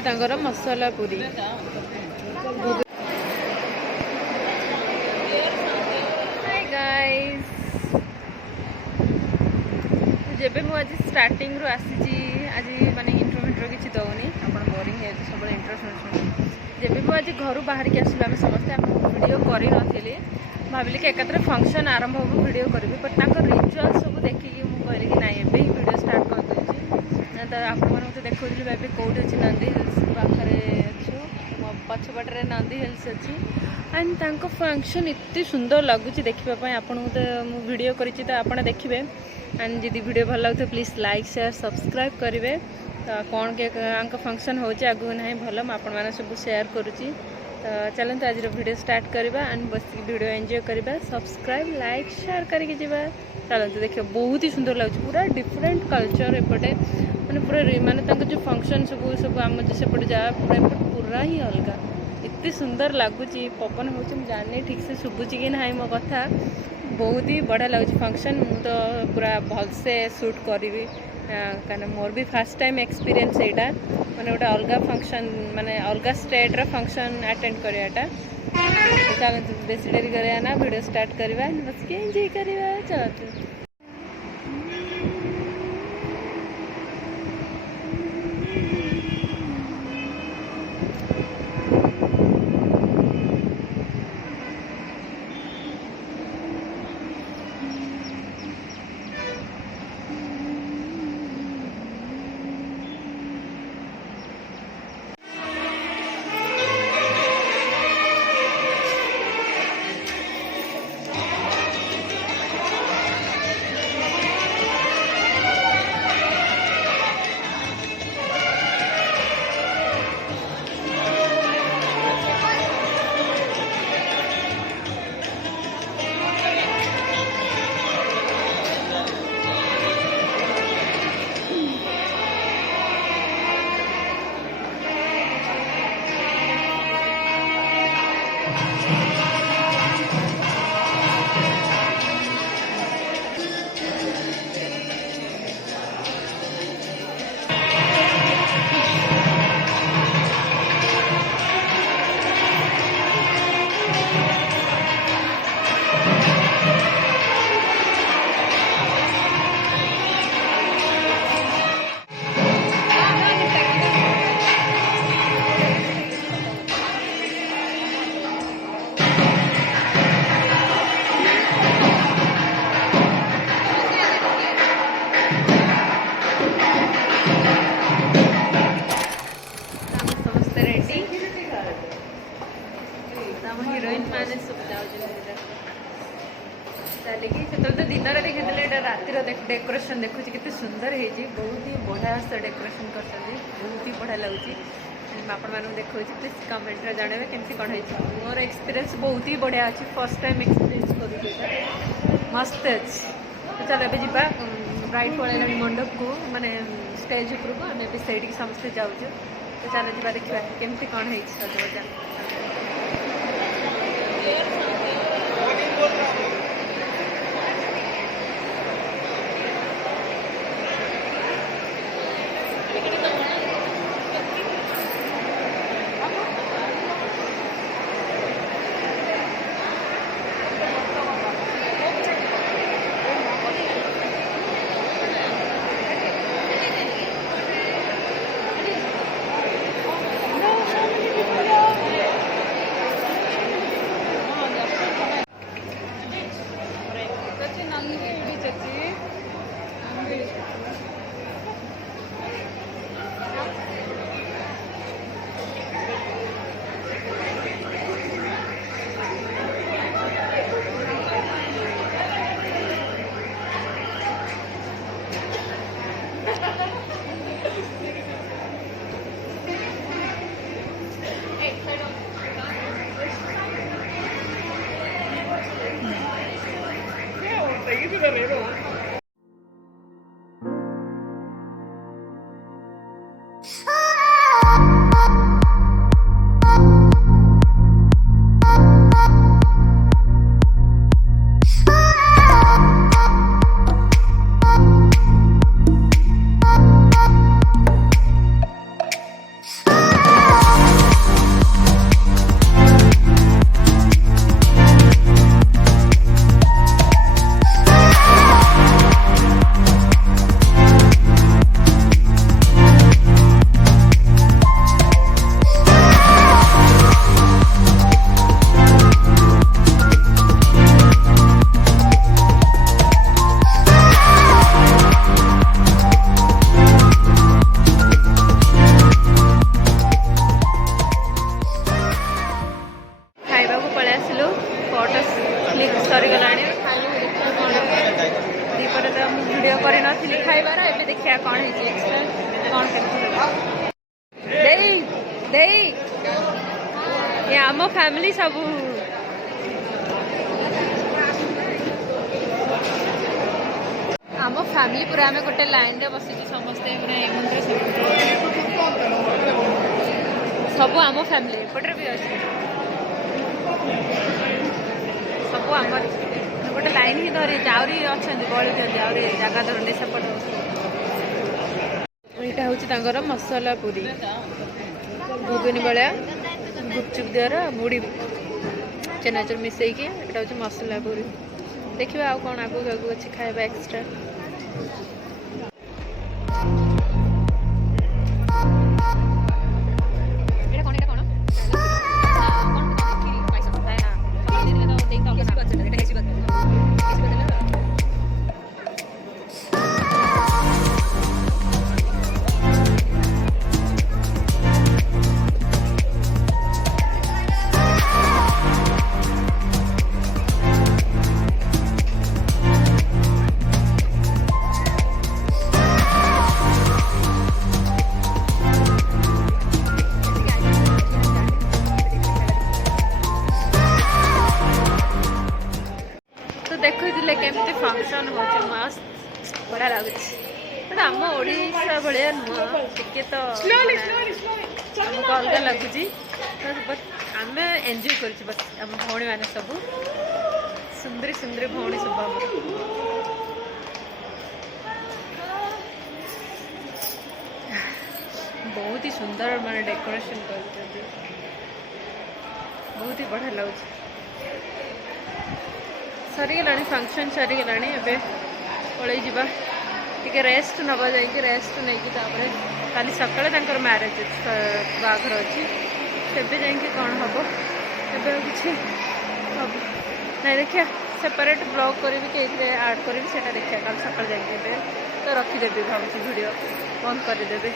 तांकर मसाला पूरी hi guys जब मुझे स्टार्टिंग रू आसी आज माने इंट्रो किसी दौनी आप बोरिंग है सब इंट्रो शुणी जब मुझे घर बाहर की आसलु आम समस्ते वीडियो कर नी भाविली कि एकात्र फंक्शन आरंभ हो वीडियो करी बट रिचुअल सब देखिकी मुझे कहली कि नाई एवं ही वीडियो स्टार्ट कर दूसरी तो आप देखुली भाई कौटी अच्छी नंदी हिल्स पाखे अच्छु पछपटे नंदी हिल्स अच्छी एंड तांको फंक्शन इतनी सुंदर लगुच देखापी आपको तो वीडियो करी तो आप देखिए एंड जदि वीडियो भल लगे प्लीज लाइक शेयर सब्सक्राइब करेंगे तो कौन के फंक्शन हो आगु ना भल मुझे सब शेयर करुँची तो चलते आज वीडियो स्टार्ट करवा एंड बस वीडियो एंजॉय करवा सब्सक्राइब लाइक शेयर करके जावा चलते देखिए बहुत ही सुंदर लगे पूरा डिफरेंट कल्चर एपटे मैंने पूरा माने जो फंक्शन सब सब आम सेपटे जा पूरा ही अलग इतनी सुंदर लगुच पवन हो जानी ठीक से शुभुची कि ना मो कथा बहुत ही बढ़िया लगुच फंक्शन मु तो पूरा भलसे शूट करी कारण मोर भी फर्स्ट टाइम एक्सपीरियंस यहाँ मैंने गोटे अलग फंक्शन माने अलग स्टेट फंक्शन अटेंड कराटा चलते बेस डेरी करा ना वीडियो स्टार्ट करवा बस के एंजॉय करवा चलते हिरोइन मैंने सब चलिए से तो दिन देखी रातिर डेकोरेशन देखुची कितने सुंदर है बहुत ही बढ़िया से डेकोरेशन कर बहुत ही बढ़िया लगुच आपण मानक देखा प्लीज कमेंट जानवे केमती कौन है मोर एक्सपीरियंस बहुत ही बढ़िया अच्छी फर्स्ट टाइम एक्सपीरियंस कर मस्त अच्छी चल ए ब्राइट पलैला मंडप को माने स्टेज उपरको आम भी से समस्ते जाऊँ तो चल जा देखा केमती कौन है सजवजा वीडियो करी नथिली खाइबार एबे देखिया कौन है एक्स्ट्रा कौन केमती देई देई ये आम फैमिली सब आम फैमिली पूरा आम गोटे लाइन रे बसी समस्ते एमंत्र सब आम फैमिली एपटे भी अच्छे सब आम गोटे लाइन ही धरी आउरी अच्छा गली दिखती आउरी जगह धरती सेपट यहाँ हूँ मसला पूरी घुगुनी भाया गुपचुप द्वार मुड़ी चेनाचुर मिसैकी यहाँ हूँ मसला पूरी देखिए आउ कौन आगू आगू अच्छी खाଇବା एक्स्ट्रा देखते केमती फंक्शन हो मस्त बढ़िया लगुच बट आम ओडिशा भाया नुह टे तो आमको अलग लगुच बट आम एंजॉय कर बस आम भौणी मैंने सब सुंदरी सुंदरी भौणी सब आम बहुत ही सुंदर माने डेकोरेशन कर बहुत ही बढ़िया लगुच सरीगला फंक्शन सरीगला पलि जा टे रेस्ट नवा जा रेस्ट नहीं काली सका मैरेज बाघर अच्छी तेज जा कौन हम किसी हम नहीं देखिए सेपरेट ब्लॉग करी आड करी देखिए कल सका जा तो रखीदेवी भावुँ वीडियो बंद करदेवी।